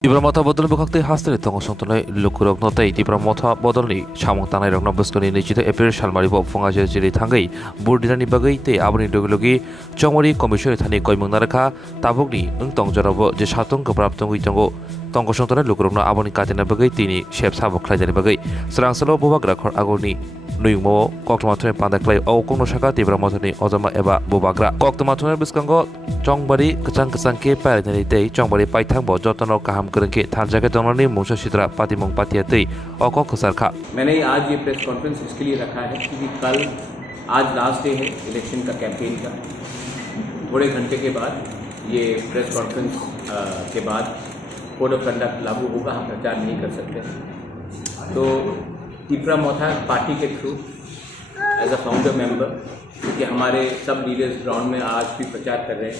Tibra mata bodol bukakti hastri tongo sontonai lukurok notai tibra mata bodolni samang tanai rokna buskoni nichito April salmari bo funga jiri thangai burdinani bagai te aboni dogilogi chongmari commission thani koimung narakha tabukni tong jarabo je satong kaprap tongui tongo tongo sontonai lukurokna aboni katina bagai tini shep sabok khlaijani bagai srangsalo bobagra khor agoni nuingmo koktamathone pandaklai okongno saka tibra matani ojama eba bobagra koktamathone biskango chongbari kachang ke parinani tei chongbari paithang bo jotono kaham करके थांजा के दोनों ने मुझे शिद्रा पाती मंग पाती आते और को खसर खा मैंने आज ये प्रेस कॉन्फ्रेंस इसके लिए रखा है क्योंकि कल आज लास्ट डे है इलेक्शन का कैंपेन का। थोड़े घंटे के बाद ये प्रेस कॉन्फ्रेंस के बाद कोड ऑफ कंडक्ट लागू होगा, हम प्रचार नहीं कर सकते। तो तिपरा मोथा पार्टी के through as a founder member, क्योंकि हमारे सब लीडर्स ग्राउंड में आज भी प्रचार कर रहे हैं,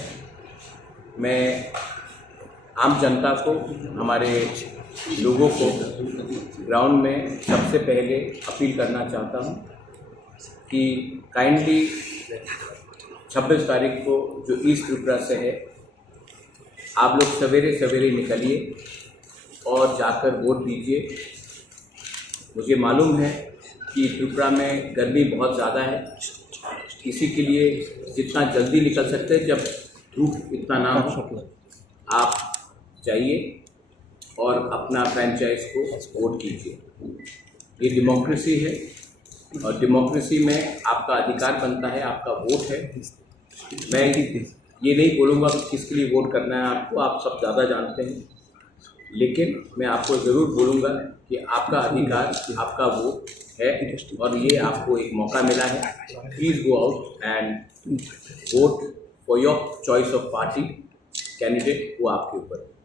मैं आम जनता को, हमारे लोगों को ग्राउंड में सबसे पहले अपील करना चाहता हूं कि काइंडली 26 तारीख को जो ईस्ट त्रिपुरा से है, आप लोग सवेरे सवेरे निकलिए और जाकर वोट दीजिए। मुझे मालूम है कि त्रिपुरा में गर्मी बहुत ज़्यादा है, इसी के लिए जितना जल्दी निकल सकते हैं, जब धूप इतना ना हो, आप जाइए और अपना फ्रेंचाइज को वोट कीजिए। ये डेमोक्रेसी है और डेमोक्रेसी में आपका अधिकार बनता है, आपका वोट है। मैं ये नहीं बोलूँगा कि किसके लिए वोट करना है आपको, आप सब ज़्यादा जानते हैं, लेकिन मैं आपको ज़रूर बोलूँगा कि आपका अधिकार, आपका वोट है और ये आपको एक मौका मिला है। Please go out and vote for your choice of party candidate, वो आपके ऊपर है।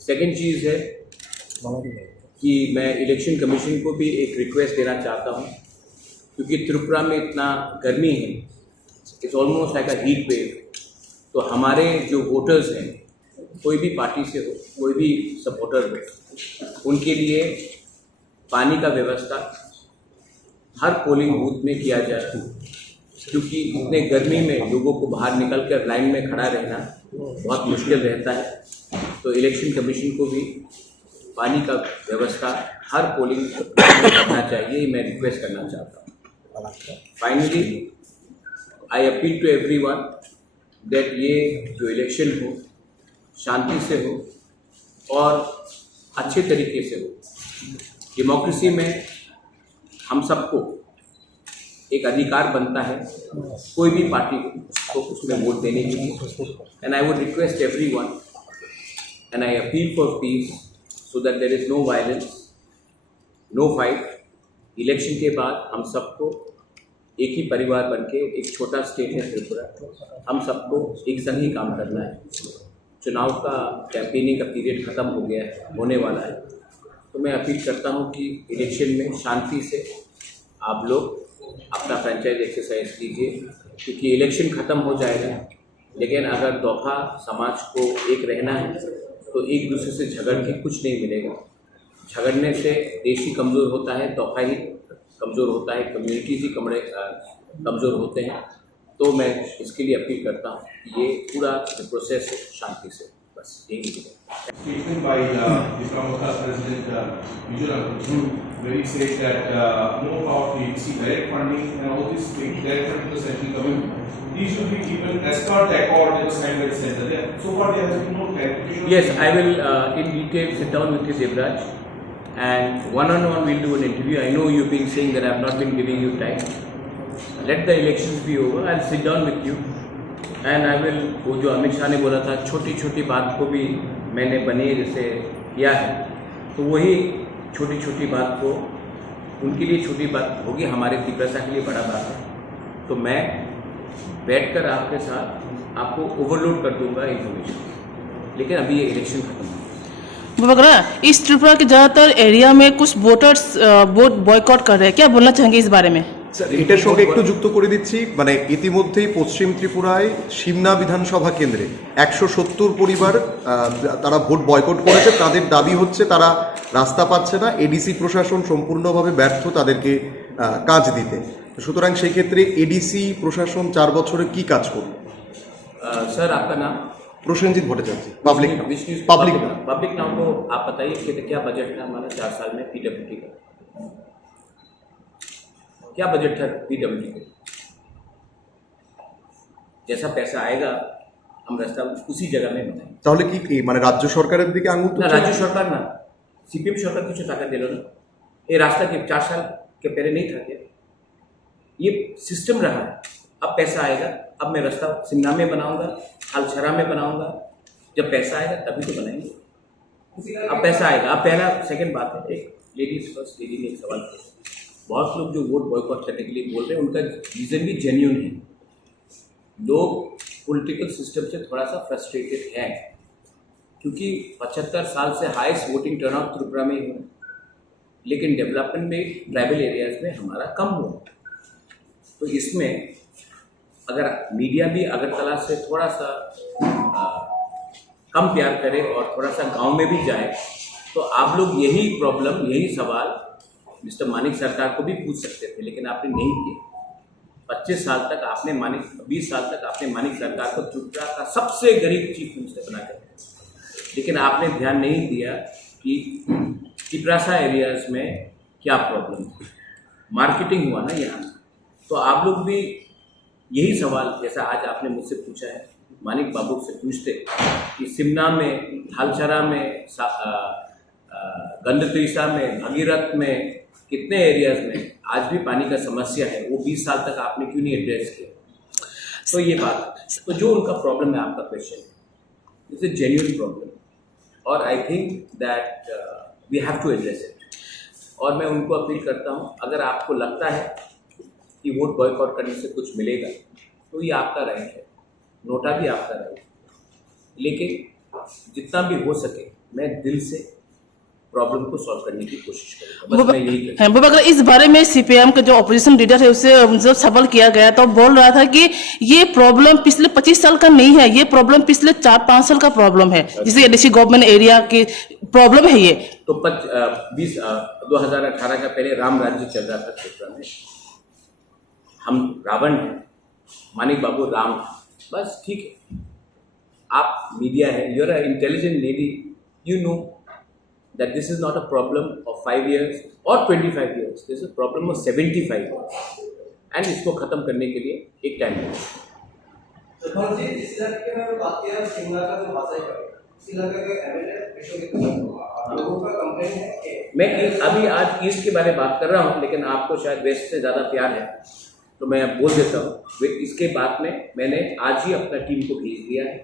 सेकेंड चीज़ है कि मैं इलेक्शन कमीशन को भी एक रिक्वेस्ट देना चाहता हूं, क्योंकि त्रिपुरा में इतना गर्मी है, it's almost like a heat wave. तो हमारे जो वोटर्स हैं, कोई भी पार्टी से हो, कोई भी सपोर्टर हो, उनके लिए पानी का व्यवस्था हर पोलिंग बूथ में किया जाए, क्योंकि इतने गर्मी में लोगों को बाहर निकल कर लाइन में खड़ा रहना बहुत मुश्किल रहता है। तो इलेक्शन कमीशन को भी पानी का व्यवस्था हर पोलिंग में करना चाहिए, मैं रिक्वेस्ट करना चाहता हूँ। Finally I appeal to everyone that ये जो इलेक्शन हो शांति से हो और अच्छे तरीके से हो। डेमोक्रेसी में हम सबको एक अधिकार बनता है कोई भी पार्टी को उसमें वोट देने के लिए, and I would request everyone and I appeal for peace so that there is no violence, no fight। Election के बाद हम सबको एक ही परिवार बनके, एक छोटा स्टेट है त्रिपुरा, हम सबको एक संग ही काम करना है। चुनाव का कैंपेनिंग का पीरियड ख़त्म हो गया है, होने वाला है, तो मैं अपील करता हूं कि इलेक्शन में शांति से आप लोग अपना फ्रेंचाइज एक्सरसाइज कीजिए, क्योंकि इलेक्शन ख़त्म हो जाएगा, लेकिन अगर दोफा समाज को एक रहना है तो एक दूसरे से झगड़ के कुछ नहीं मिलेगा। झगड़ने से देश ही कमज़ोर होता है, तोहफा ही कमज़ोर होता है, कम्युनिटीज़ ही कमज़ोर होते हैं। तो मैं इसके लिए अपील करता हूँ कि ये पूरा प्रोसेस शांति से, बस यही है। Statement by Tippra Motha President Vijay Raghavan, where he said that no power to EDC direct funding and all these things, direct funding to the central government, these should be given as per the accord that was signed by the center. So far there has been no clarification. Yes, I will in detail sit down with you, Devraj, and one-on-one we'll do an interview. I know you've been saying that I have not been giving you time. Let the elections be over. I'll sit down with you and I will, वो जो अमित शाह ने बोला था, छोटी छोटी बात को भी मैंने बने जैसे किया है, तो वही छोटी छोटी बात को उनके लिए छोटी बात होगी, हमारे तिपरा के लिए बड़ा बात है। तो मैं बैठकर आपके साथ आपको ओवरलोड कर दूंगा इन्फॉर्मेशन, लेकिन अभी ये इलेक्शन खत्म हो बगरा इस त्रिपुरा के ज़्यादातर एरिया में कुछ वोटर्स वोट बॉयकॉट कर रहे हैं, क्या बोलना चाहेंगे इस बारे में? এটার সঙ্গে একটু যুক্ত করে দিচ্ছি, মানে ইতিমধ্যেই পশ্চিম ত্রিপুরায় সিমনা বিধানসভা কেন্দ্রে 170 পরিবার তারা ভোট বয়কট করেছে। তাদের দাবি হচ্ছে তারা রাস্তা পাচ্ছে না, এডিসি প্রশাসন সম্পূর্ণভাবে ব্যর্থ তাদেরকে কাজ দিতে। সুতরাং সেই ক্ষেত্রে এডিসি প্রশাসন 4 বছরে কি কাজ করবে? सर आपका नाम? Prasenjit Bhattacharya public Vishnu public public now को आप बताइए कि क्या बजट था हमारा 4 साल में पीडब्ल्यूडी का, क्या बजट था पीडब्ल्यूडी का? जैसा पैसा आएगा हम रास्ता उसी जगह में बनाएंगे। তাহলে কি মানে রাজ্য সরকারের দিকে আঙুল ना তুলছে? राज्य सरकार ना सीपीएम सरकार कुछ ताकत दे लो ना, ये रास्ता के 4 साल के पहले नहीं था क्या? ये सिस्टम रहा है। अब पैसा आएगा, अब मैं रास्ता शिमला में बनाऊंगा, हालछरा में बनाऊंगा। जब पैसा आएगा तभी तो बनाएंगे। अब पैसा आएगा। अब पहला सेकंड बात है, एक लेडीज फर्स्ट लेडी ने एक सवाल किया, बहुत लोग जो वोट बॉयकॉट करने के लिए बोल रहे हैं उनका रीजन भी जेन्युइन है। लोग पॉलिटिकल सिस्टम से थोड़ा सा फ्रस्ट्रेटेड है, क्योंकि 75 साल से हाईएस्ट वोटिंग टर्नआउट त्रिपुरा में ही हुआ, लेकिन डेवलपमेंट में ट्राइबल एरियाज में हमारा कम हुआ। तो इसमें अगर मीडिया भी अगरतला से थोड़ा सा कम प्यार करे और थोड़ा सा गांव में भी जाए, तो आप लोग यही प्रॉब्लम, यही सवाल मिस्टर मानिक सरकार को भी पूछ सकते थे, लेकिन आपने नहीं किया। 25 साल तक आपने 20 साल तक आपने मानिक सरकार को त्रिपुरा का सबसे गरीब चीफ मिनिस्टर बना कर, लेकिन आपने ध्यान नहीं दिया कि तिपरासा एरियाज में क्या प्रॉब्लम थी। मार्केटिंग हुआ ना यहाँ, तो आप लोग भी यही सवाल जैसा आज आपने मुझसे पूछा है, मानिक बाबू से पूछते कि सिमना में, हालछरा में, गंडतीसा में, भगीरथ में, कितने एरियाज में आज भी पानी का समस्या है, वो 20 साल तक आपने क्यों नहीं एड्रेस किया? तो ये बात, तो जो उनका प्रॉब्लम है, आपका question it's a genuine problem, और I think that we have to address it. और मैं उनको अपील करता हूँ, अगर आपको लगता है कि वोट बॉयकॉट करने से कुछ मिलेगा तो ये आपका राइट है, नोटा भी आपका राइट है, लेकिन जितना भी हो सके मैं दिल से प्रॉब्लम को सॉल्व करने की कोशिश करूँगा। बस मैं यही कहूँगा। वो अगर इस बारे में सीपीएम का जो ऑपोजिशन लीडर है उससे जब सवाल किया गया तो बोल रहा था कि ये प्रॉब्लम पिछले 25 साल का नहीं है, ये प्रॉब्लम पिछले 4-5 साल का प्रॉब्लम है, जिसे एडीसी गवर्नमेंट एरिया की प्रॉब्लम है ये। तो 2018 का पहले राम राज्य चल रहा था त्रिपुरा में, हम रावण हैं, मानिक बाबू राम, बस ठीक है। आप मीडिया है, you are a intelligent lady, you know that this is not a problem of 5 years or 25 years, this is a problem of 75 years, and इसको खत्म करने के लिए एक टाइम लगेगा। मैं अभी आज ईस्ट के बारे में बात कर रहा हूँ, लेकिन आपको शायद वेस्ट से ज़्यादा प्यार है, तो मैं बोल देता हूँ। इसके बाद में मैंने आज ही अपना टीम को भेज दिया है,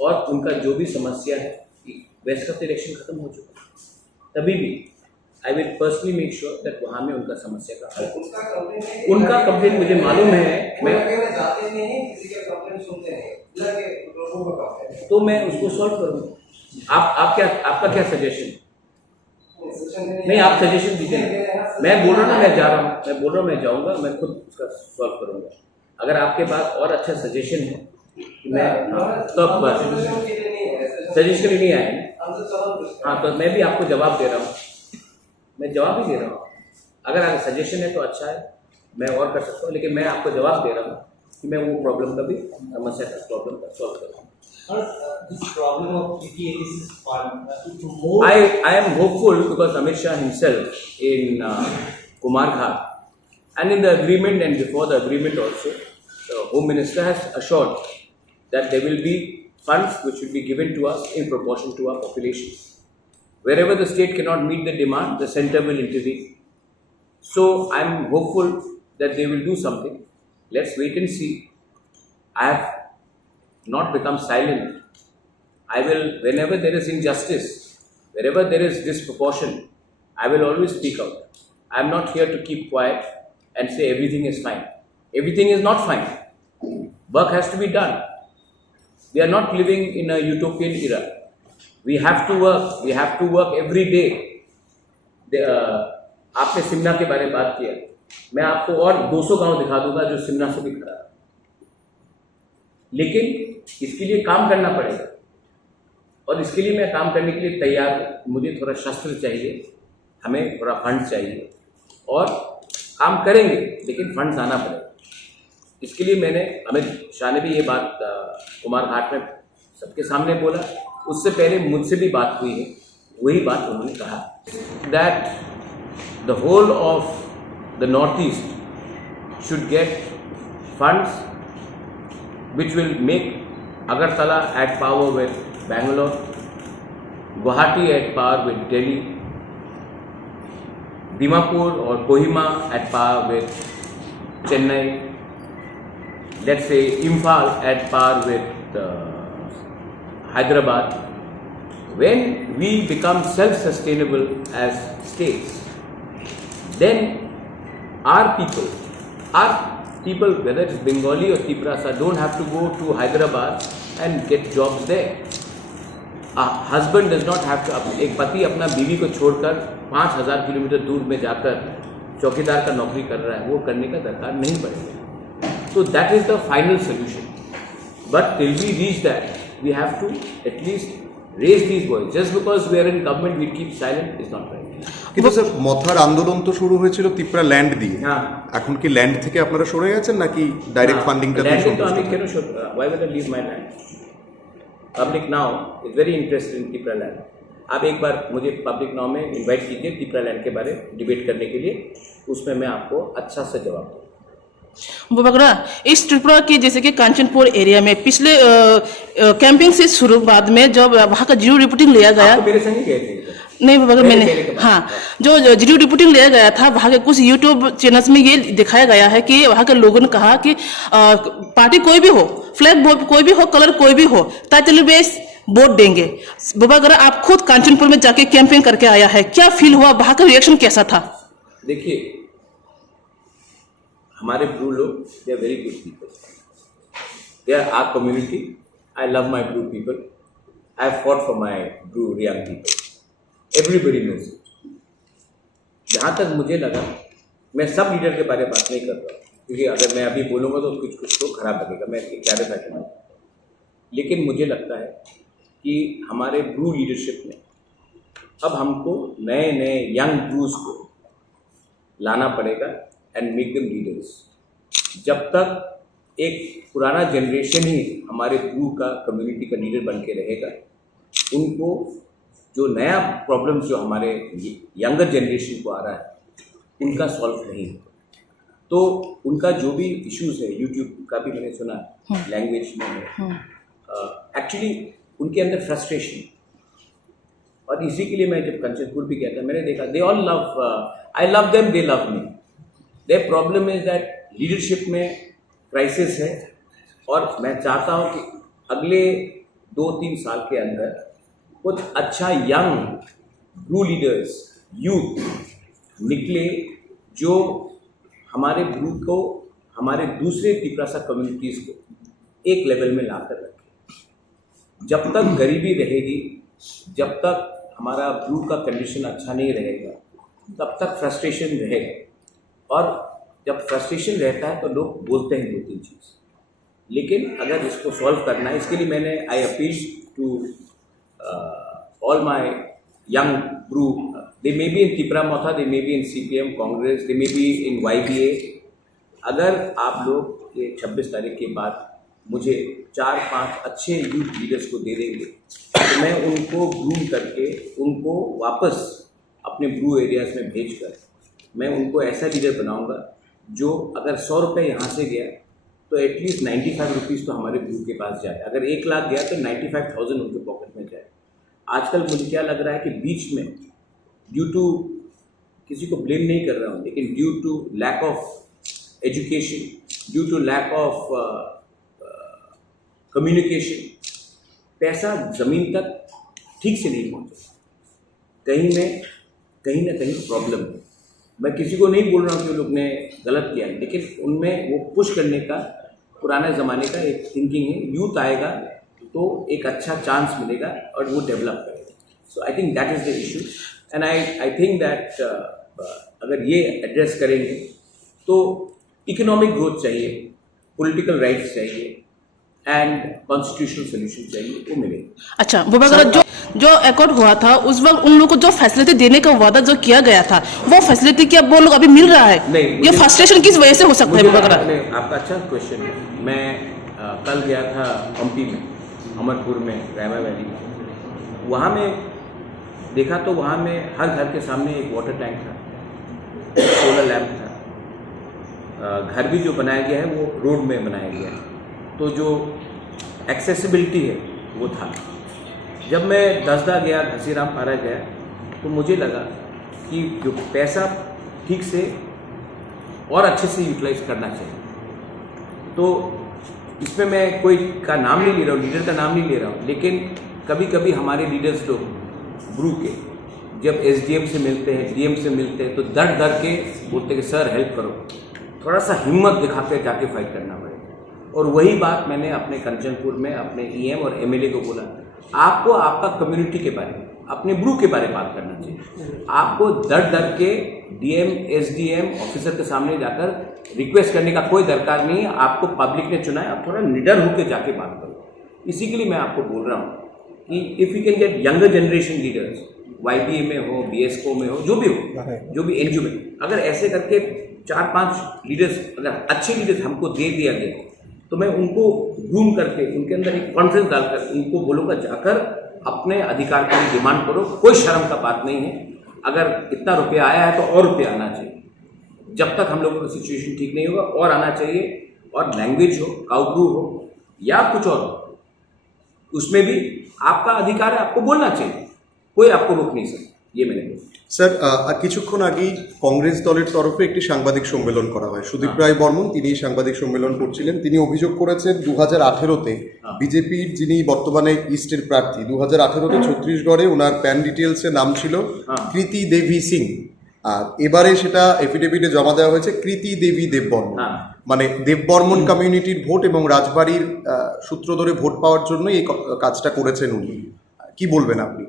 और उनका जो भी समस्या है, वेस्ट का तो इलेक्शन खत्म हो चुका है, तभी भी I will personally make sure that वहाँ में उनका समस्या का हल। उनका कंप्लेंट मुझे मालूम है, तो मैं उसको सॉल्व करूँगा। आपका क्या सजेशन? नहीं, आप सजेशन दीजिए। मैं बोल रहा हूँ ना, मैं जा रहा हूँ, मैं जाऊँगा, मैं खुद उसका सॉल्व करूँगा। अगर आपके पास और अच्छा सजेशन है कि मैं, तो बस सजेशन ही नहीं आए। हाँ, तो मैं भी आपको जवाब दे रहा हूँ, मैं जवाब ही दे रहा हूँ। अगर आपका सजेशन है तो अच्छा है, मैं और कर सकता हूँ, लेकिन मैं आपको जवाब दे रहा हूँ कि मैं वो प्रॉब्लम का भी, समस्या का प्रॉब्लम का सॉल्व करूँगा। This problem of PTADC is fun. I am hopeful because Amit Shah himself in Kumar Ghat, and in the agreement and before the agreement also, the Home Minister has assured that there will be funds which will be given to us in proportion to our population. Wherever the state cannot meet the demand, the center will intervene. So I am hopeful that they will do something. Let's wait and see. I have not become silent. I will, whenever there is injustice, wherever there is disproportion, I will always speak out. I am not here to keep quiet and say everything is fine. Everything is not fine. Work has to be done. We are not living in a utopian era. We have to work. We have to work every day. आपने सिमना के बारे में बात किया, मैं आपको और 200 गांव दिखा दूंगा जो सिमना से भी खड़ा है, लेकिन इसके लिए काम करना पड़ेगा, और इसके लिए मैं काम करने के लिए तैयार हूँ। मुझे थोड़ा शस्त्र चाहिए, हमें थोड़ा फंड चाहिए, और काम करेंगे, लेकिन फंड्स आना पड़ेगा। इसके लिए मैंने, अमित शाह ने भी ये बात कुमार घाट में सबके सामने बोला, उससे पहले मुझसे भी बात हुई है, वही बात उन्होंने कहा that the whole of the north east should get funds which will make Agartala at power with Bangalore, Guwahati at power with Delhi, Dimapur or Kohima at power with Chennai, let's say Imphal at power with Hyderabad. When we become self-sustainable as states, then our people, whether it's Bengali or Tiprasa, don't have to go to Hyderabad and get jobs there. A husband does not have to, एक पति अपना बीवी को छोड़कर 5,000 kilometre दूर में जाकर चौकीदार का नौकरी कर रहा है, वो करने का दरकार नहीं पड़ेगा. So that is the final solution. But till we reach that, we have to at least raise these voices. Just because we are in government, we keep silent is not right. কিন্তু sir মথার আন্দোলন তো শুরু হয়েছিল Tipra land দিয়ে, হ্যাঁ, এখন কি land থেকে আপনারা সরে গেছেন নাকি ডাইরেক্ট ফান্ডিংটা দিয়ে Land तो সন্তুষ্ট? हमें क्यों should, why would I leave my land? Public now is very interested in Tipra land. आप एक बार मुझे पब्लिक नाउ में इनवाइट कीजिए टिप्रा लैंड के बारे डिबेट करने के लिए, उसमें मैं आपको अच्छा से जवाब दूँ. वो बगरा इस त्रिपुरा के जैसे कि कांचनपुर एरिया में पिछले कैंपिंग से शुरू बाद में जब वहाँ का जीरो रिपोर्टिंग लिया गया, आप तो मेरे संग ही गए थे. नहीं बगैर पहले मैंने के बाद. हाँ, जो जीरो रिपोर्टिंग लिया गया था वहाँ के कुछ यूट्यूब चैनल्स में ये दिखाया गया है कि वहाँ के लोगों ने कहा कि पार्टी कोई भी हो, फ्लैग कोई भी हो, कलर कोई भी हो, टाइटल बेस वोट देंगे. बाबा अगर आप खुद कांचनपुर में जाके कैंपिंग करके आया है, क्या फील हुआ, वहाँ का रिएक्शन कैसा था? देखिए, हमारे ब्रू लोग they are very good people, they are our community. I love my Bru people, I have fought for my Bru young people, everybody knows it. जहाँ तक मुझे लगा, मैं सब लीडर के बारे में बात नहीं कर रहा हूँ, क्योंकि अगर मैं अभी बोलूँगा तो कुछ तो खराब लगेगा, मैं क्लैरिफाई करना. लेकिन मुझे लगता है कि हमारे ब्रू लीडरशिप में अब हमको नए नए यंग ब्रूज को लाना पड़ेगा एंड मेक देम लीडर्स. जब तक एक पुराना जनरेशन ही हमारे ब्रू का कम्युनिटी का लीडर बन के रहेगा, उनको जो नया प्रॉब्लम्स जो हमारे यंगर जनरेशन को आ रहा है उनका सॉल्व नहीं होगा. तो उनका जो भी इश्यूज है, यूट्यूब का भी मैंने सुना लैंग्वेज में है, एक्चुअली उनके अंदर फ्रस्ट्रेशन, और इसी के लिए मैं जब कंचनपुर भी गया था, मैंने देखा they all love, I love them, they love me. Their problem is that leadership में क्राइसिस है, और मैं चाहता हूँ कि अगले 2-3 साल के अंदर कुछ अच्छा यंग ब्रू लीडर्स, यूथ निकले जो हमारे ब्रू को, हमारे दूसरे तिप्रासा कम्युनिटीज़ को एक लेवल में ला कर रखें. जब तक गरीबी रहेगी, जब तक हमारा ब्रू का कंडीशन अच्छा नहीं रहेगा, तब तक फ्रस्ट्रेशन रहेगा. और जब फ्रस्ट्रेशन रहता है तो लोग बोलते हैं 2-3 चीज़, लेकिन अगर इसको सॉल्व करना है, इसके लिए मैंने I appeal to all my young Bru, they may be in Tipra Motha, they may be in CPM Congress, they may be in YBA. अगर आप लोग ये 26 तारीख के बाद मुझे 4-5 अच्छे यूथ लीडर्स को दे देंगे, तो मैं उनको ग्रूम करके उनको वापस अपने ब्रू एरियाज में भेजकर मैं उनको ऐसा लीडर बनाऊंगा जो अगर 100 रुपये यहाँ से गया तो एटलीस्ट 95 रुपीज़ तो हमारे ब्रू के पास जाए. अगर 1 लाख गया तो 95,000 उनके पॉकेट में जाए. आजकल मुझे क्या लग रहा है कि बीच में ड्यू टू, किसी को ब्लेम नहीं कर रहा हूँ, लेकिन due to lack of education, due to lack of communication, पैसा ज़मीन तक ठीक से नहीं पहुँचा. कहीं ना कहीं प्रॉब्लम है. मैं किसी को नहीं बोल रहा हूँ कि लोग ने गलत किया है, लेकिन उनमें वो पुश करने का पुराने ज़माने का एक थिंकिंग है. यूथ आएगा तो एक अच्छा चांस मिलेगा और वो डेवलप करेगा. So I think that is the issue, and I think that अगर ये एड्रेस करेंगे तो इकोनॉमिक ग्रोथ चाहिए, पॉलिटिकल राइट्स चाहिए एंड कॉन्स्टिट्यूशनल सोल्यूशन चाहिए, वो मिलेगा. अच्छा, वो अगर जो एकॉर्ड हुआ था उस वक्त उन लोगों को जो फैसिलिटी देने का वादा जो किया गया था, वो फैसिलिटी क्या वो लोग अभी मिल रहा है? नहीं, ये फ्रस्ट्रेशन किस वजह से हो सकता है? आपका अच्छा क्वेश्चन है. मैं कल गया था हम्पी में, अमरपुर में, रैमा वैली में, वहाँ में देखा तो वहाँ में हर घर के सामने एक वाटर टैंक था, सोलर लैंप था। घर भी जो बनाया गया है वो रोड में बनाया गया है, तो जो एक्सेसिबिलिटी है वो था। जब मैं दसदा गया, घसीराम पारा गया, तो मुझे लगा कि जो पैसा ठीक से और अच्छे से यूटिलाइज करना चाहिए। तो इसमें मैं कोई का नाम नहीं ले रहा हूँ, लीडर का नाम नहीं ले रहा हूँ, लेकिन कभी कभी हमारे लीडर्स लोग ब्रू के जब एसडीएम से मिलते हैं, डीएम से मिलते हैं, तो डर डर के बोलते हैं कि सर हेल्प करो, थोड़ा सा हिम्मत दिखा के जाके फाइट करना पड़ेगा। और वही बात मैंने अपने कंचनपुर में अपने ईएम और एमएलए को बोला, आपको आपका कम्युनिटी के बारे में, अपने ब्रू के बारे में बात करना चाहिए। आपको डर डर के डीएम एसडीएम ऑफिसर के सामने जाकर रिक्वेस्ट करने का कोई दरकार नहीं है। आपको पब्लिक ने चुना है, आप थोड़ा निडर होकर जाके बात करो। इसी के लिए मैं आपको बोल रहा हूँ कि if you can get younger generation leaders, YBA में हो, BSco में हो, जो भी हो, जो भी NGO में, अगर ऐसे करके 4-5 लीडर्स, अगर अच्छे लीडर्स हमको दे दिया गया, तो मैं उनको ग्रूम करके उनके अंदर एक कॉन्फ्रेंस डालकर उनको बोलूँगा जाकर अपने अधिकार की डिमांड करो। कोई शर्म का बात नहीं है। अगर इतना रुपया आया है तो और रुपया आना चाहिए। जब तक हम लोगों का सिचुएशन ठीक नहीं होगा और आना चाहिए। और लैंग्वेज हो, काउब्रू हो या कुछ और हो, उसमें भी आपका अधिकार है, आपको बोलना चाहिए, कोई आपको रोक नहीं सकता। ये मैंने बोला। স্যার কিছুক্ষণ আগেই কংগ্রেস দলের তরফে একটি সাংবাদিক সম্মেলন করা হয়। সুদীপ রায় বর্মন তিনি সাংবাদিক সম্মেলন করছিলেন। তিনি অভিযোগ করেছেন 2018-তে বিজেপির যিনি বর্তমানে ইস্টের প্রার্থী, 2018-তে ছত্তিশগড়ে ওনার প্যান ডিটেলসে নাম ছিল কৃতি দেবী সিং, আর এবারে সেটা এফিডেভিটে জমা দেওয়া হয়েছে কৃতি দেবী দেববর্মন। মানে দেববর্মন কমিউনিটির ভোট এবং রাজবাড়ির সূত্র ধরে ভোট পাওয়ার জন্য এই কাজটা করেছেন উনি। কি বলবেন আপনি?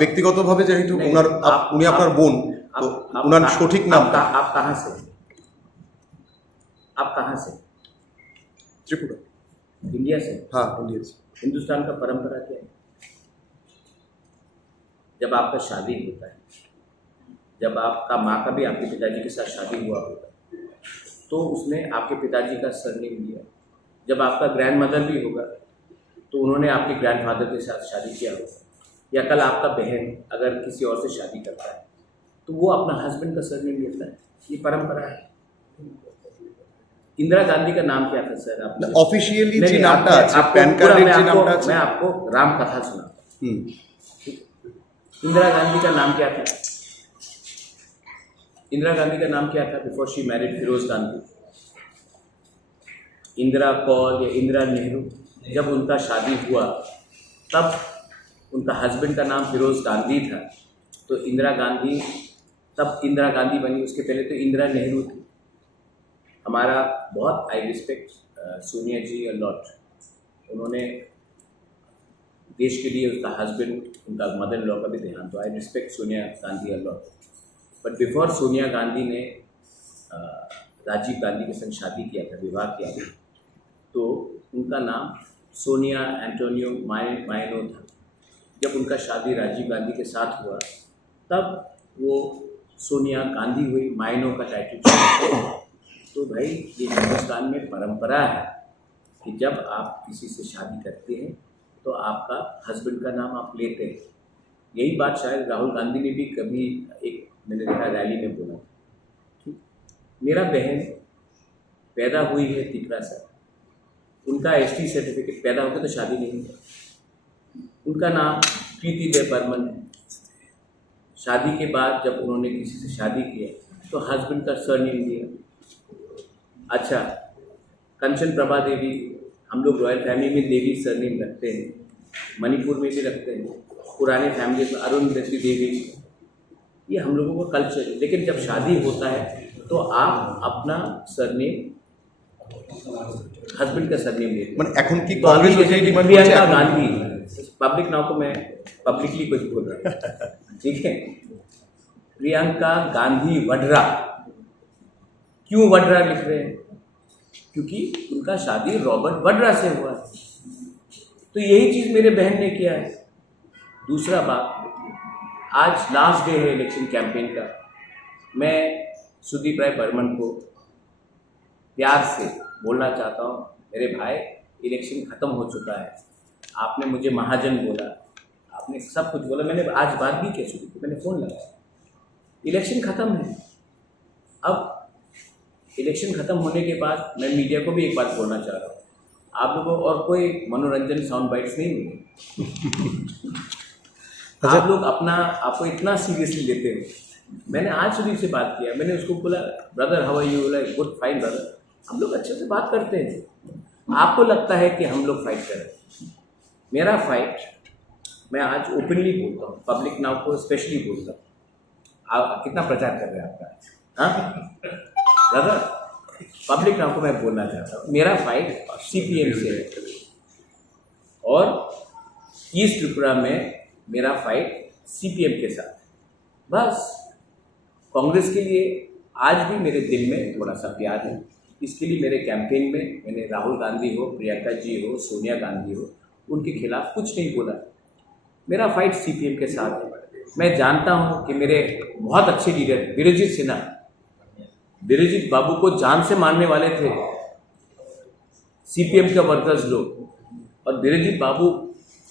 ব্যক্তিগতভাবে যেহেতু ওনার উনি আপনার বোন, তো ওনার সঠিক নামটা? आप कहाँ से? आप कहाँ से? त्रिपुरा। इंडिया से? हाँ, इंडिया से। हिंदुस्तान का परंपरा क्या है? जब आपका शादी होता है, जब आपका माँ का भी आपके पिताजी के साथ शादी हुआ होगा, तो उसने आपके पिताजी का सरनेम लिया। जब आपका ग्रैंड मदर भी होगा तो उन्होंने आपके ग्रैंडफादर के साथ शादी किया होगा। या कल आपका बहन अगर किसी और से शादी करता है तो वो अपना हस्बैंड का सरनेम लेता है। ये परंपरा है। इंदिरा गांधी का नाम क्या था सर? आप ऑफिशियली जी नामটা আছে, প্যান কার্ডের যে নামটা আছে। मैं आपको राम कथा सुनाता हूं। इंदिरा गांधी का नाम क्या था? इंदिरा गांधी का नाम क्या था before she married Feroze Gandhi? Indira Kaur या इंदिरा नेहरू? जब उनका शादी हुआ तब उनका हस्बैंड का नाम फिरोज गांधी था, तो इंदिरा गांधी, तब इंदिरा गांधी बनी। उसके पहले तो इंदिरा नेहरू थी। हमारा बहुत I respect Sonia ji a lot. उन्होंने देश के लिए, उसका हस्बैंड, उनका मदर इन लॉ का भी ध्यान, तो आई respect Sonia Gandhi a lot. But before Sonia Gandhi ने राजीव गांधी के संग शादी किया था, विवाह किया था, तो उनका नाम सोनिया एंटोनियो मायनो था। जब उनका शादी राजीव गांधी के साथ हुआ तब वो सोनिया गांधी हुई, मायनो का टाइटल। तो भाई ये हिंदुस्तान में परंपरा है कि जब आप किसी से शादी करते हैं तो आपका हस्बैंड का नाम आप लेते हैं। यही बात शायद राहुल गांधी ने भी कभी एक, मैंने देखा, रैली में बोला। मेरा बहन पैदा हुई है तिकरा से, उनका ST सर्टिफिकेट, पैदा होकर तो शादी नहीं हुई। उनका नाम कृति देवबर्मन है। शादी के बाद जब उन्होंने किसी से शादी किया तो हस्बैंड का सरनेम दिया। अच्छा, कंचन प्रभा देवी, हम लोग रॉयल फैमिली में देवी सरनेम रखते हैं, मणिपुर में भी रखते हैं, पुराने फैमिली में अरुंधति देवी, ये हम लोगों का कल्चर है। लेकिन जब शादी होता है तो आप अपना सरनेम, हस्बैंड का सरनेम लेते हैं। মানে এখন কি কংগ্রেস ওই ডিমান্ড করছে? प्रियंका गांधी, पब्लिक नाउ को मैं पब्लिकली कुछ बोल रहा हूँ, ठीक है? प्रियंका गांधी वड्रा। क्यों वड्रा लिख रहे हैं? क्योंकि उनका शादी रॉबर्ट वड्रा से हुआ है। तो यही चीज़ मेरे बहन ने किया है। दूसरा बात, आज लास्ट डे है इलेक्शन कैंपेन का। मैं सुदीप राय बर्मन को प्यार से बोलना चाहता हूँ, मेरे भाई, इलेक्शन ख़त्म हो चुका है। आपने मुझे महाजन बोला, आपने सब कुछ बोला, मैंने आज बात भी की सुधी, मैंने फ़ोन लगाया। इलेक्शन ख़त्म है। अब इलेक्शन ख़त्म होने के बाद मैं मीडिया को भी एक बात बोलना चाह रहा हूँ, आप लोगों को और कोई मनोरंजन साउंड बाइट्स नहीं मिले। आप लोग आपको इतना सीरियसली लेते हो। मैंने आज सुधीर से बात किया, मैंने उसको बोला ब्रदर हाउ आर यू, बोला गुड फाइन ब्रदर, हम लोग अच्छे से बात करते हैं। आपको लगता है कि हम लोग फाइट कर रहे हैं। मेरा फाइट मैं आज ओपनली बोलता हूँ, पब्लिक नाउ को स्पेशली बोलता हूँ। आप कितना प्रचार कर रहे हैं आपका, हाँ दादा, पब्लिक नाउ को मैं बोलना चाहता हूँ, मेरा फाइट CPM से है और ईस्ट त्रिपुरा में मेरा फाइट CPM के साथ। बस कांग्रेस के लिए आज भी मेरे दिल में थोड़ा सा प्यार है। इसके लिए मेरे कैंपेन में मैंने राहुल गांधी हो, प्रियंका जी हो, सोनिया गांधी हो, उनके खिलाफ कुछ नहीं बोला। मेरा फाइट CPM के साथ है। मैं जानता हूँ कि मेरे बहुत अच्छे लीडर वीरजीत सिन्हा, वीरजीत बाबू को जान से मारने वाले थे CPM के वर्कर्स लोग, और वीरजीत बाबू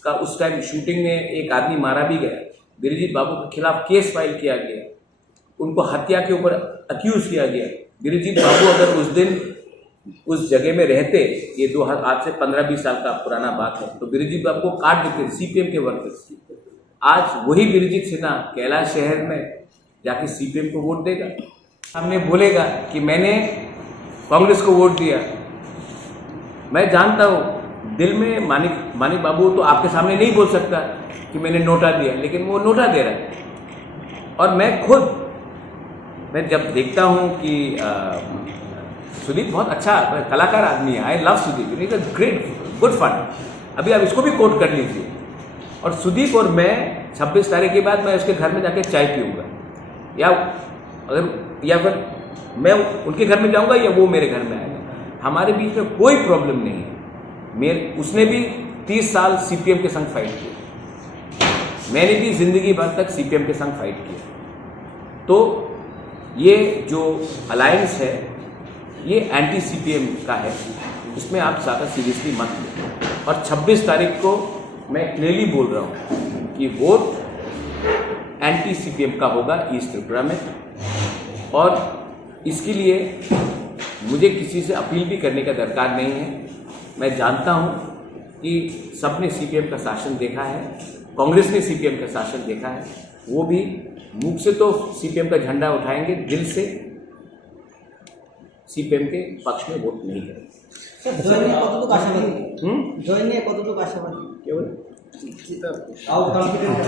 का उस टाइम शूटिंग में एक आदमी मारा भी गया। वीरजीत बाबू के खिलाफ केस फाइल किया गया, उनको हत्या के ऊपर अक्यूज किया गया। वीरजीत बाबू अगर उस दिन उस जगह में रहते, ये आज से 15-20 साल का पुराना बात है, तो वीरजीत बाबू को काट देते CPM के वर्कर्स की। आज वही वीरजीत सिन्हा कैलाश शहर में जाके CPM को वोट देगा, सामने बोलेगा कि मैंने कांग्रेस को वोट दिया। मैं जानता हूँ दिल में मानिक बाबू तो आपके सामने नहीं बोल सकता कि मैंने नोटा दिया, लेकिन वो नोटा दे रहा है। और मैं जब देखता हूँ कि सुदीप बहुत अच्छा कलाकार आदमी है, I love Sudeep, it is a great good fun. अभी आप इसको भी कोट कर लीजिए। और सुदीप और मैं 26 तारीख के बाद मैं उसके घर में जाके चाय पीऊँगा, या फिर मैं उनके घर में जाऊँगा या वो मेरे घर में आएगा। हमारे बीच में कोई प्रॉब्लम नहीं है। उसने भी 30 साल CPM के संग फाइट किया, मैंने भी जिंदगी भर तक CPM के संग फाइट किया। तो ये जो अलायंस है ये एंटी CPM का है, इसमें आप ज़्यादा सीरियसली मत लो। और 26 तारीख को मैं क्लियरली बोल रहा हूँ कि वोट एंटी CPM का होगा ईस्ट त्रिपुरा में। और इसके लिए मुझे किसी से अपील भी करने का दरकार नहीं है। मैं जानता हूँ कि सबने CPM का शासन देखा है, कांग्रेस ने CPM का शासन देखा है, वो भी मुख से तो CPM का झंडा उठाएंगे, दिल से CPM के पक्ष में वोट नहीं करेंगे।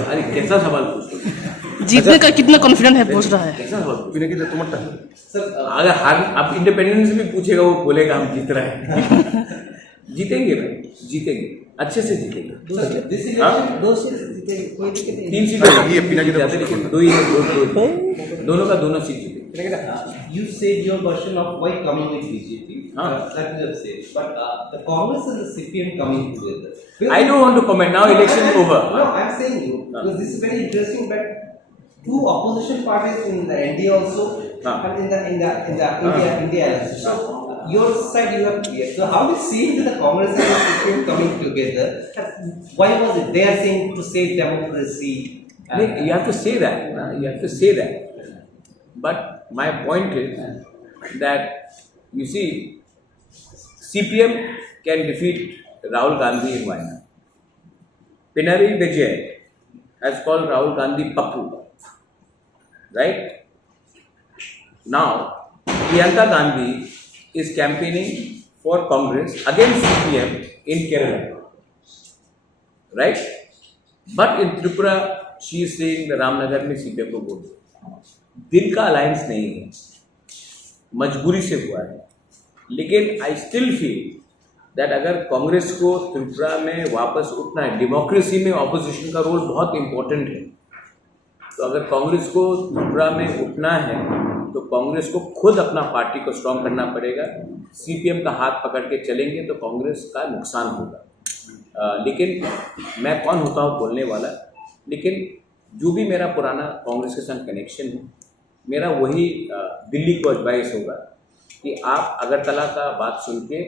अरे कैसा सवाल पूछ रहे हो? जीतने का कितना कॉन्फिडेंट है पूछ रहा है। कैसा सवाल पूछ रहे हो? अगर आप इंडिपेंडेंस भी पूछेगा वो बोलेगा हम जीत रहे हैं। जीतेंगे भाई, जीतेंगे, अच्छे से जीतेंगे। 3 सीटें, दोनों का दोनों सीट जीतेंगे। You said your version of why coming with BJP. That you have said, but the Congress and the CPM coming together. I don't want to comment now. Election is over. No, I'm saying you because this is very interesting. But 2 opposition parties in the NDA also, and in the India. So your side you have clear. So how do you see the Congress and the CPM coming together? Why was it? They are saying to save democracy. You have to say that. You have to say that. But my point is that you see, CPM can defeat Rahul Gandhi in Wayanad. Pinarayi Vijayan has called Rahul Gandhi Pappu. Right? Now, Priyanka Gandhi is campaigning for Congress against CPM in Kerala. Right? But in Tripura, she is saying the Ramnagar में CPM को vote दो। दिल का alliance नहीं है, मजबूरी से हुआ है। लेकिन आई स्टिल फील दैट अगर कांग्रेस को त्रिपुरा में वापस उठना है, डेमोक्रेसी में ऑपोजिशन का रोल बहुत इंपॉर्टेंट है। तो अगर कांग्रेस को त्रिपुरा में उठना है तो कांग्रेस को खुद अपना पार्टी को स्ट्रांग करना पड़ेगा। CPM का हाथ पकड़ के चलेंगे तो कांग्रेस का नुकसान होगा। लेकिन मैं कौन होता हूँ बोलने वाला, लेकिन जो भी मेरा पुराना कांग्रेस के संग कनेक्शन है, मेरा वही दिल्ली को एडवाइस होगा कि आप अगरतला का बात सुन के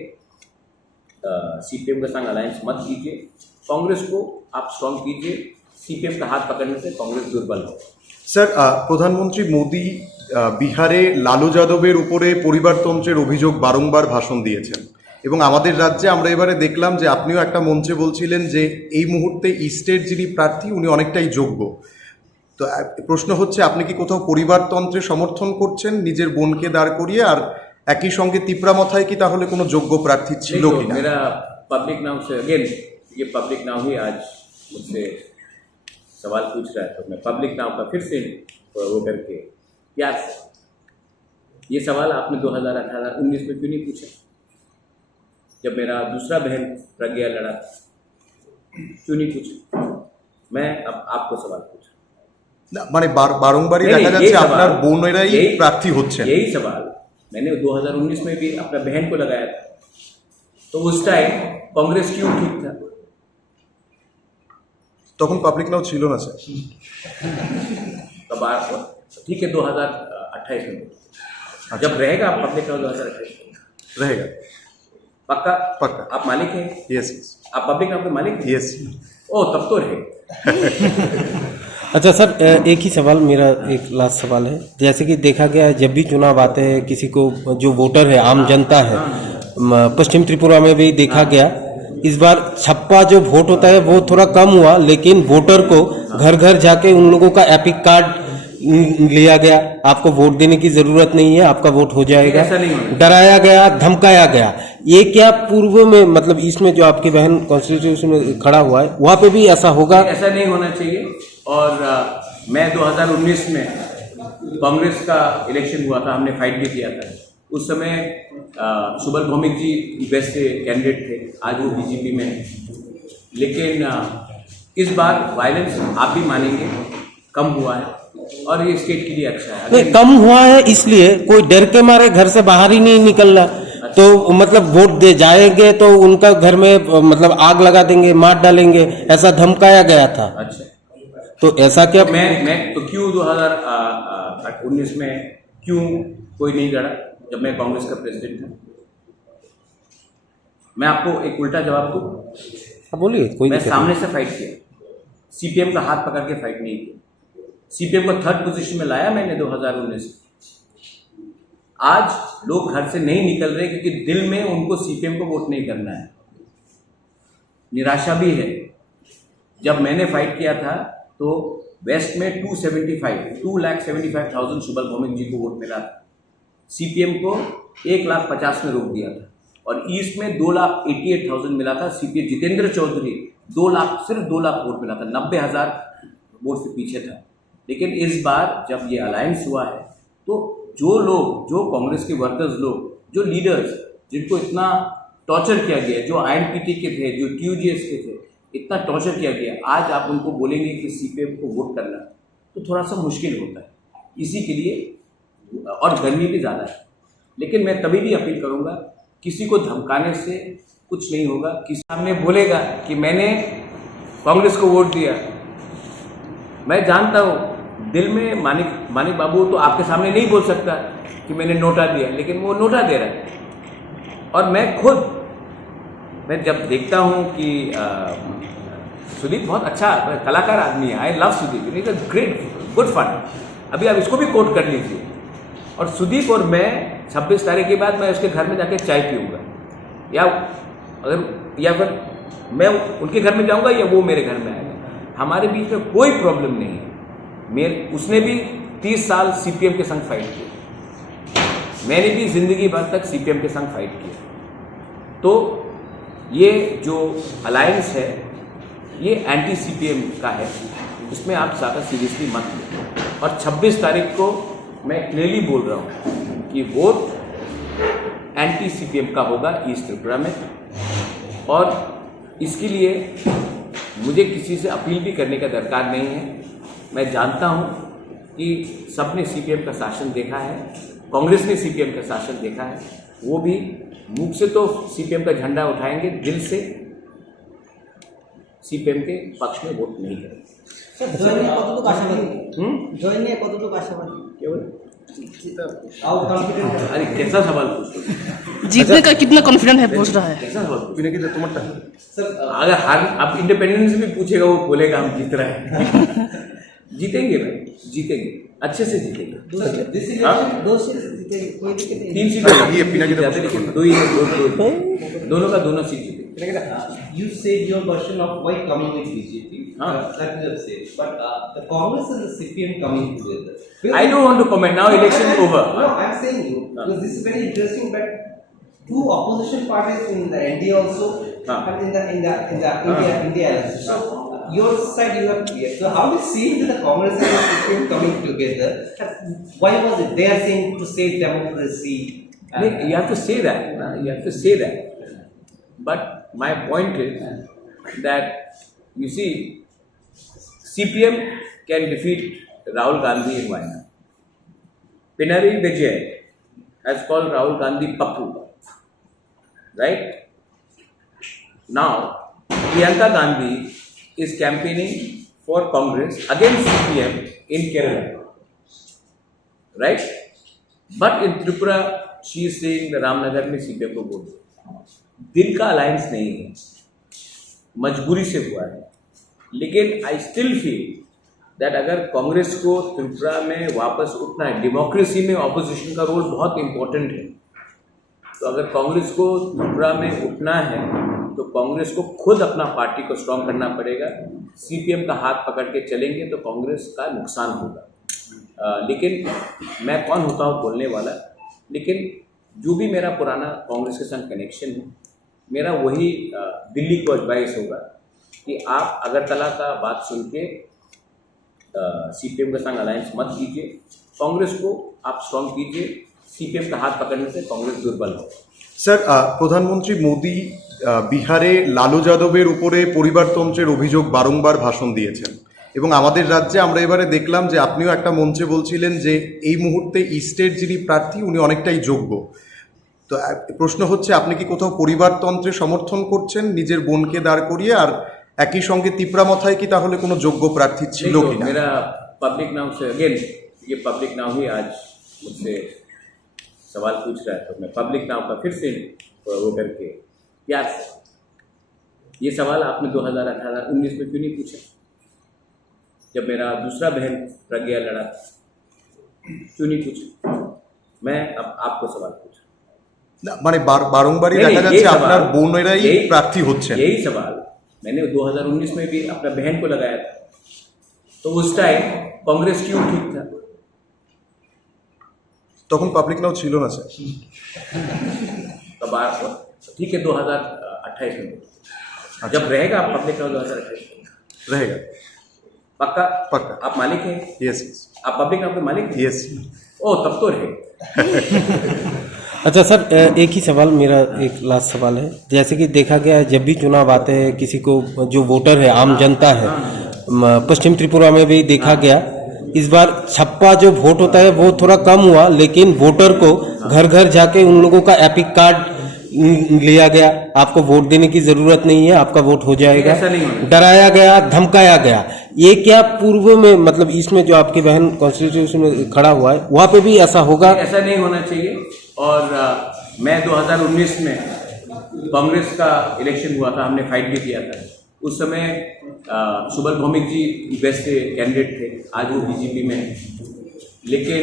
सीपीएम के संग अलायंस मत कीजिए, कांग्रेस को आप स्ट्रॉन्ग कीजिए। सीपीएम का हाथ पकड़ने से कांग्रेस दुर्बल हो। স্যার প্রধানমন্ত্রী মোদি বিহারে লালু যাদবের উপরে পরিবারতন্ত্রের অভিযোগ বারংবার ভাষণ দিয়েছেন এবং আমাদের রাজ্যে আমরা এবারে দেখলাম যে আপনিও একটা মঞ্চে বলছিলেন যে এই মুহূর্তে ইস্টের যিনি প্রার্থী উনি অনেকটাই যোগ্য। তো প্রশ্ন হচ্ছে আপনি কি কোথাও পরিবারতন্ত্রে সমর্থন করছেন নিজের বোনকে দাঁড় করিয়ে, আর একই সঙ্গে তিপ্রামথায় কি তাহলে কোনো যোগ্য প্রার্থী ছিল नहीं, तो কিনা? मेरा पब्लिक नाउ से अगेन ये पब्लिक नाउ ही आज मुझसे सवाल पूछ रहा है, तो मैं पब्लिक नाउ का फिर से वो करके प्यार से ये सवाल आपने 2018-19 में क्यों नहीं पूछा, जब मेरा दूसरा बहन प्रज्ञा लड़ा क्यों नहीं पूछा? मैं अब आपको सवाल पूछा। না, মানে বারংবারই नहीं, দেখা नहीं, যাচ্ছে ये আপনার सवाल- বোনেরাই यही- প্রার্থী হচ্ছেন। यही सवाल मैंने 2019 में भी अपना बहन को लगाया था, तो उस टाइम कांग्रेस क्यों ठीक था? তখন পাবলিক নাও ছিল না স্যার। तब ठीक है 2028 में जब रहेगा आप पब्लिक नाउ 2028 में रहेगा। पक्का? पक्का। आप मालिक हैं? यस आप पब्लिक नाउ के मालिक हैं? यस। ओ तब तो रहेगा। अच्छा सर, एक ही सवाल मेरा, एक लास्ट सवाल है। जैसे कि देखा गया है जब भी चुनाव आते हैं किसी को जो वोटर है, आम जनता है, पश्चिम त्रिपुरा में भी देखा गया इस बार छप्पा जो वोट होता है वो थोड़ा कम हुआ, लेकिन वोटर को घर घर जाके उन लोगों का एपिक कार्ड लिया गया, आपको वोट देने की जरूरत नहीं है, आपका वोट हो जाएगा, ऐसा नहीं होना। डराया गया, धमकाया गया। ये क्या पूर्व में मतलब इसमें जो आपकी बहन कॉन्स्टिट्यूशन में खड़ा हुआ है वहां पे भी ऐसा होगा? ऐसा नहीं होना चाहिए। और मैं 2019 में कांग्रेस का इलेक्शन हुआ था, हमने फाइट भी किया था। उस समय सुबल भौमिक जी बेस्ट कैंडिडेट थे, आज वो बीजेपी में है। लेकिन इस बार वायलेंस आप भी मानेंगे कम हुआ है और ये स्टेट के लिए अच्छा है। नहीं, कम हुआ है इसलिए कोई डर के मारे घर से बाहर ही नहीं निकल रहा, तो मतलब वोट दे जाएंगे तो उनका घर में मतलब आग लगा देंगे, मार डालेंगे, ऐसा धमकाया गया था। अच्छा, तो ऐसा क्या मैं तो क्यों 2019 में क्यों कोई नहीं लड़ा जब मैं कांग्रेस का प्रेसिडेंट था? मैं आपको एक उल्टा जवाब दूं, बोलिए, कोई मैं दिक्कत सामने से फाइट किया, सीपीएम का हाथ पकड़ के फाइट नहीं किया। सीपीएम को 3rd पोजीशन में लाया मैंने 2019 में। आज लोग घर से नहीं निकल रहे क्योंकि दिल में उनको सीपीएम को वोट नहीं करना है, निराशा भी है। जब मैंने फाइट किया था तो वेस्ट में 2,75,000 सुबल भौमिक जी को वोट मिला था, सीपीएम को 1,50,000 में रोक दिया था, और ईस्ट में 2,88,000 मिला था। सीपीएम जितेंद्र चौधरी 2 लाख, सिर्फ 2 लाख वोट मिला था, 90,000 वोट से पीछे था। लेकिन इस बार जब ये अलायंस हुआ है तो जो लोग, जो कांग्रेस के वर्कर्स लोग, जो लीडर्स जिनको इतना टॉर्चर किया गया, जो आईएनपीटी के थे, जो टीयूजीएस के थे, इतना टॉर्चर किया गया, आज आप उनको बोलेंगे कि सीपीएम को वोट करना तो थोड़ा सा मुश्किल होता है। इसी के लिए, और गर्मी भी ज़्यादा है, लेकिन मैं तभी भी अपील करूँगा, किसी को धमकाने से कुछ नहीं होगा। किसी सामने बोलेगा कि मैंने कांग्रेस को वोट दिया, मैं जानता हूँ दिल में मानिक बाबू तो आपके सामने नहीं बोल सकता कि मैंने नोटा दिया, लेकिन वो नोटा दे रहा है। और मैं जब देखता हूँ कि सुदीप बहुत अच्छा कलाकार आदमी है, I love Sudeep, it is a great good fun. अभी आप इसको भी कोट कर लीजिए। और सुदीप और मैं 26 तारीख के बाद मैं उसके घर में जाके चाय पीऊँगा, या फिर मैं उनके घर में जाऊँगा या वो मेरे घर में आएगा। हमारे बीच में कोई प्रॉब्लम नहीं है। उसने भी 30 साल सीपीएम के संग फाइट किया, मैंने भी जिंदगी भर तक सीपीएम के संग फाइट किया। तो ये जो अलायंस है ये एंटी सीपीएम का है, इसमें आप ज़्यादा सीरियसली मत लो। और 26 तारीख को मैं क्लियरली बोल रहा हूँ कि वोट एंटी सीपीएम का होगा ईस्ट त्रिपुरा में। और इसके लिए मुझे किसी से अपील भी करने का दरकार नहीं है। मैं जानता हूँ कि सबने सीपीएम का शासन देखा है, कांग्रेस ने सीपीएम का शासन देखा है, वो भी मुख से तो सीपीएम का झंडा उठाएंगे, दिल से सीपीएम के पक्ष में वोट नहीं करेंगे। জয় নিয়ে কতটুকু আশাবাদী? জয় নিয়ে কতটুকু আশাবাদী? কেবল How confident are you? अरे कैसा सवाल पूछ रहे हो? जीतने का कितना कॉन्फिडेंट है पूछ रहा है। कैसा सवाल पूछ পিনাকি দা তোমারটা Sir, अगर हार अब इंडिपेंडेंस भी पूछेगा वो बोलेगा हम जीत रहे हैं। जीतेंगे भाई, जीतेंगे, अच्छे से जीतेंगे। this हाँ? election, दो सीट जीतेंगे, कोई दिक्कत नहीं। 3 सीटें ये पिनाकी दा जाते, लेकिन दो ही है, दो दोनों का दोनों सीट जीतेंगे। You said your version of why coming with BJP. हाँ. That you have said. But the Congress and the CPM coming together. I don't want to comment now. Election is over. No, I'm saying you because this is very interesting. But two opposition parties in the NDA also and in the India alliance. So your side you have clear. So how do you see the Congress and the CPM coming together? Why was it? They are saying to save democracy. You have to say that. You have to say that. But my point is that you see, CPM can defeat Rahul Gandhi in Wayanad. Pinarayi Vijayan has called Rahul Gandhi Pappu. Right? Now, Priyanka Gandhi is campaigning for Congress against CPM in Kerala. Right? But in Tripura, she is saying the Ramnagar में CPM को vote दो। दिल का alliance नहीं है, मजबूरी से हुआ है। लेकिन आई स्टिल फील दैट अगर कांग्रेस को त्रिपुरा में वापस उठना है, डेमोक्रेसी में ऑपोजिशन का रोल बहुत इंपॉर्टेंट है। तो अगर कांग्रेस को त्रिपुरा में उठना है तो कांग्रेस को खुद अपना पार्टी को स्ट्रांग करना पड़ेगा। सीपीएम का हाथ पकड़ के चलेंगे तो कांग्रेस का नुकसान होगा। लेकिन मैं कौन होता हूँ बोलने वाला, लेकिन जो भी मेरा पुराना कांग्रेस के संग कनेक्शन है, मेरा वही दिल्ली को एडवाइस होगा कि आप अगरतला का बात सुन के सीपीएम के संग अलायंस मत कीजिए, कांग्रेस को आप स्ट्रॉन्ग कीजिए। सीपीएम का हाथ पकड़ने से कांग्रेस दुर्बल हो। স্যার প্রধানমন্ত্রী মোদি বিহারে লালু যাদবের উপরে পরিবারতন্ত্রের অভিযোগ বারংবার ভাষণ দিয়েছেন এবং আমাদের রাজ্যে আমরা এবারে দেখলাম যে আপনিও একটা মঞ্চে বলছিলেন যে এই মুহূর্তে ইস্টের যিনি প্রার্থী উনি অনেকটাই যোগ্য। তো প্রশ্ন হচ্ছে আপনি কি কোথাও পরিবারতন্ত্রে সমর্থন করছেন নিজের বোনকে দাঁড় করিয়ে, আর একই সঙ্গে তিপ্রামথায় কি তাহলে কোনো যোগ্য প্রার্থী ছিল কিনা? मेरा पब्लिक नाउ से अगेन ये पब्लिक नाउ ही आज मुझसे सवाल पूछ रहा है, तो मैं पब्लिक नाउ का फिर से वो करके प्यार से ये सवाल आपने 2018-19 में क्यों नहीं पूछा, जब मेरा दूसरा बहन प्रज्ञा लड़ा क्यों नहीं पूछा? मैं अब आपको सवाल पूछा। না মানে বারংবারই দেখা যাচ্ছে আপনার বোনেরাই প্রার্থী হচ্ছেন। यही सवाल मैंने 2019 में भी अपना बहन को लगाया था, तो उस टाइम कांग्रेस क्यों ठीक था? তখন পাবলিক নাও ছিল না স্যার। तब ठीक है 2028 में जब रहेगा आप पब्लिक नाउ 2028 रहेगा पक्का? पक्का। आप मालिक हैं? यस आप पब्लिक नाउ के मालिक हैं? यस। ओ तब तो रहेगा। अच्छा सर, एक ही सवाल मेरा, एक लास्ट सवाल है। जैसे कि देखा गया है जब भी चुनाव आते हैं किसी को जो वोटर है, आम जनता है, पश्चिम त्रिपुरा में भी देखा गया इस बार छप्पा जो वोट होता है वो थोड़ा कम हुआ, लेकिन वोटर को घर घर जाके उन लोगों का एपिक कार्ड लिया गया, आपको वोट देने की जरूरत नहीं है, आपका वोट हो जाएगा, ऐसा नहीं होना। डराया गया, धमकाया गया। ये क्या पूर्व में मतलब इसमें जो आपकी बहन कॉन्स्टिट्यूशन में खड़ा हुआ है वहां पे भी ऐसा होगा? ऐसा नहीं होना चाहिए। और मैं 2019 में कांग्रेस का इलेक्शन हुआ था, हमने फाइट भी किया था। उस समय सुबल भौमिक जी बेस्ट कैंडिडेट थे, आज वो बीजेपी में है। लेकिन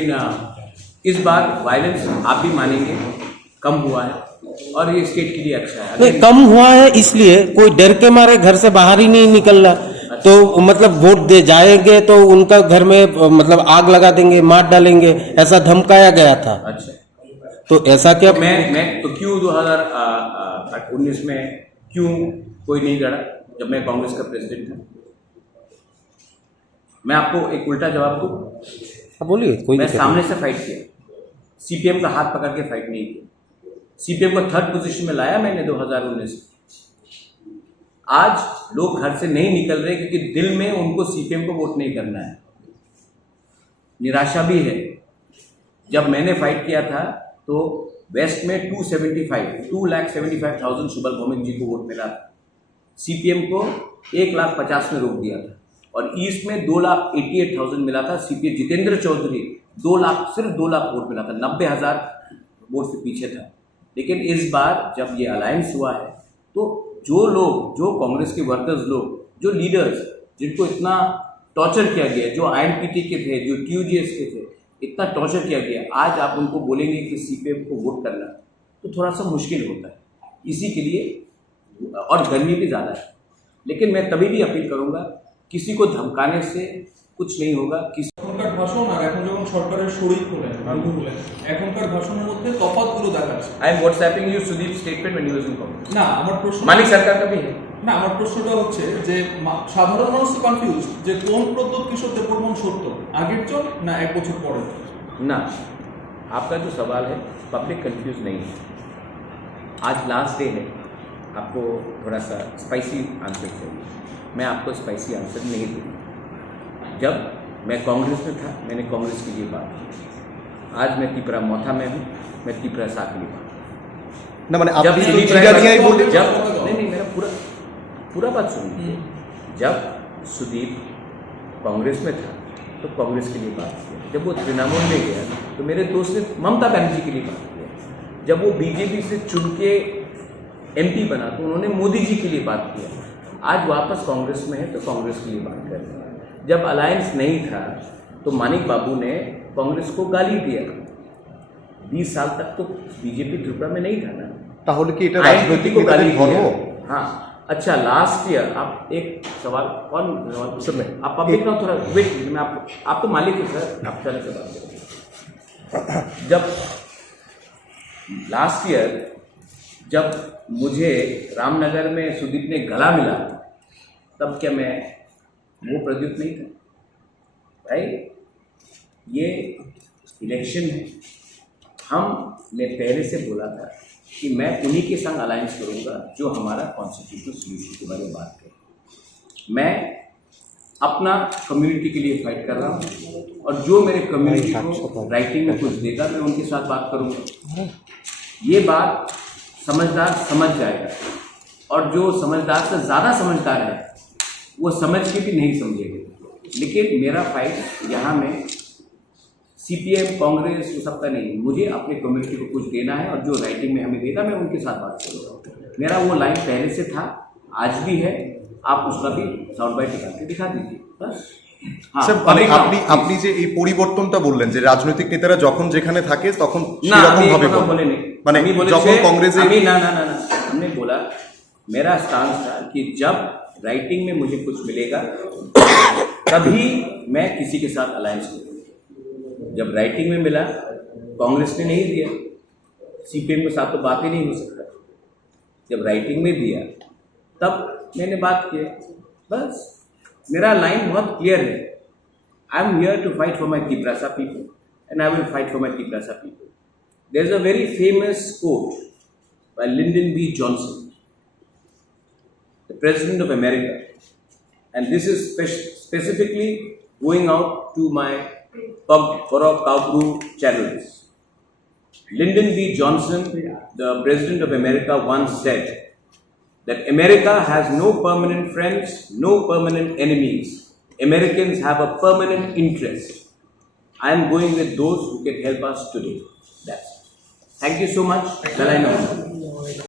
इस बार वायलेंस आप भी मानेंगे कम हुआ है और ये स्टेट के लिए अच्छा है। नहीं, कम हुआ है इसलिए कोई डर के मारे घर से बाहर ही नहीं निकल रहा, तो मतलब वोट दे जाएंगे तो उनका घर में मतलब आग लगा देंगे, मार डालेंगे, ऐसा धमकाया गया था। अच्छा, तो ऐसा क्या मैं तो क्यों 2019 में क्यों कोई नहीं लड़ा जब मैं कांग्रेस का प्रेसिडेंट था? मैं आपको एक उल्टा जवाब दूं, बोलिए। कोई मैं दिक्कत सामने से फाइट किया, सीपीएम का हाथ पकड़ के फाइट नहीं किया। सीपीएम को 3rd पोजीशन में लाया मैंने 2019 में। आज लोग घर से नहीं निकल रहे क्योंकि दिल में उनको सीपीएम को वोट नहीं करना है। निराशा भी है। जब मैंने फाइट किया था तो वेस्ट में 2,75,000 सुबल भौमिक जी को वोट मिला था, सीपीएम को 1,50,000 में रोक दिया था, और ईस्ट में 2,88,000 मिला था। सीपीएम जितेंद्र चौधरी 2 लाख, सिर्फ 2 लाख वोट मिला था, 90,000 वोट से पीछे था। लेकिन इस बार जब ये अलायंस हुआ है तो जो लोग, जो कांग्रेस के वर्कर्स लोग, जो लीडर्स जिनको इतना टॉर्चर किया गया, जो INPT के थे, जो TUGS के थे, इतना टॉर्चर किया गया, आज आप उनको बोलेंगे कि CPM को वोट करना तो थोड़ा सा मुश्किल होता है। इसी के लिए, और गर्मी भी ज़्यादा है, लेकिन मैं तभी भी अपील करूँगा, किसी को धमकाने से कुछ नहीं होगा। এখনকার ভাষণ আর এখন যখন সরকারের শরীর হলেন, বন্ধু হলেন, এখনকার ভাষণের মধ্যে তফাৎগুলো দেখাচ্ছে। I am WhatsApping you Sudeep's statement when he was in Congress. না আমার প্রশ্ন, मानिक सरकार का भी है। না আমার প্রশ্নটা হচ্ছে যে সাধারণ মানুষ তো কনফিউজ যে কোন প্রদ্যোৎ কিশোর দেববর্মন সত্য, আগের জন না 1 বছর পরের। ना, आपका जो सवाल है पब्लिक कंफ्यूज नहीं है। आज लास्ट डे है, आपको थोड़ा सा स्पाइसी आंसर चाहिए, मैं आपको स्पाइसी आंसर नहीं दूँगा। जब मैं कांग्रेस में था, मैंने कांग्रेस के लिए बात की। आज मैं तिपरा मोथा में हूँ, मैं तिपरा सा के लिए बात की। না মানে जब আপনি তো सुदीप জিগারিয়াই राय- বললেন। जब नहीं मेरा पूरा बात सुनिए। जब सुदीप कांग्रेस में था तो कांग्रेस के लिए बात किया, जब वो तृणमूल में गया तो मेरे दोस्त ने ममता बनर्जी के लिए बात किया, जब वो बीजेपी से चुन के MP बना तो उन्होंने मोदी जी के लिए बात किया। आज वापस कांग्रेस में है तो कांग्रेस के लिए बात कर रहे हैं। जब अलायंस नहीं था तो मानिक बाबू ने कांग्रेस को गाली दिया। 20 साल तक तो बीजेपी त्रिपुरा में नहीं था ना, তাহলে কি এটা INPT রাজনৈতিক को गाली নেতাদের ধর্ম? दिया। हाँ, अच्छा लास्ट ईयर आप एक सवाल कौन सर में आप पब्लिक ना थोड़ा वेट, मैं आप तो मालिक है सर, आप चले से बात करें। जब लास्ट ईयर जब मुझे रामनगर में सुदीप ने गला मिला, तब क्या मैं वो प्रद्युत नहीं था भाई? ये इलेक्शन है, हमने पहले से बोला था कि मैं उन्हीं के संग अलायंस करूंगा जो हमारा कॉन्स्टिट्यूशनल सोल्यूशन के बारे में बात करे। मैं अपना कम्युनिटी के लिए फाइट कर रहा हूँ और जो मेरे कम्युनिटी को राइटिंग में कुछ देगा मैं उनके साथ बात करूँगा। ये बात समझदार समझ जाएगा, और जो समझदार से ज़्यादा समझदार है वो समझ के भी नहीं समझेगा। लेकिन मेरा फाइट यहाँ में CPM कांग्रेस वो सबका नहीं, मुझे अपने कम्युनिटी को कुछ देना है और जो राइटिंग में हमें देगा मैं उनके साथ बात करूँगा। मेरा वो लाइन पहले से था, आज भी है, आप उसका भी साउंड बाइट निकाल के दिखा दीजिए बस। हाँ, স্যার মানে আপনি যে এই পরিবর্তনটা বললেন যে রাজনৈতিক নেতারা যখন যেখানে থাকে তখন ना সেরকম अभी ভাবে बोले বলেন। नहीं, মানে अभी बोले যখন थे- কংগ্রেসে अभी ना ना ना ना हमने बोला, मेरा स्टांस था कि जब राइटिंग में मुझे कुछ मिलेगा तभी मैं किसी के साथ अलायंस करूँ। जब राइटिंग में मिला, कांग्रेस ने नहीं दिया, CPM के साथ तो बात ही नहीं हो सकता। जब राइटिंग में दिया तब मैंने बात की, बस मेरा लाइन बहुत क्लियर है। I am here to fight for my Tiprasa people and I will fight for my Tiprasa people. There is a very famous quote by Lyndon B. Johnson, the President of America, and this is specifically going out to my Korok Kaupru channels. Lyndon B. Johnson, the President of America, once said that America has no permanent friends, no permanent enemies. Americans have a permanent interest. I am going with those who can help us today. That's it. Thank you so much. Well, I know.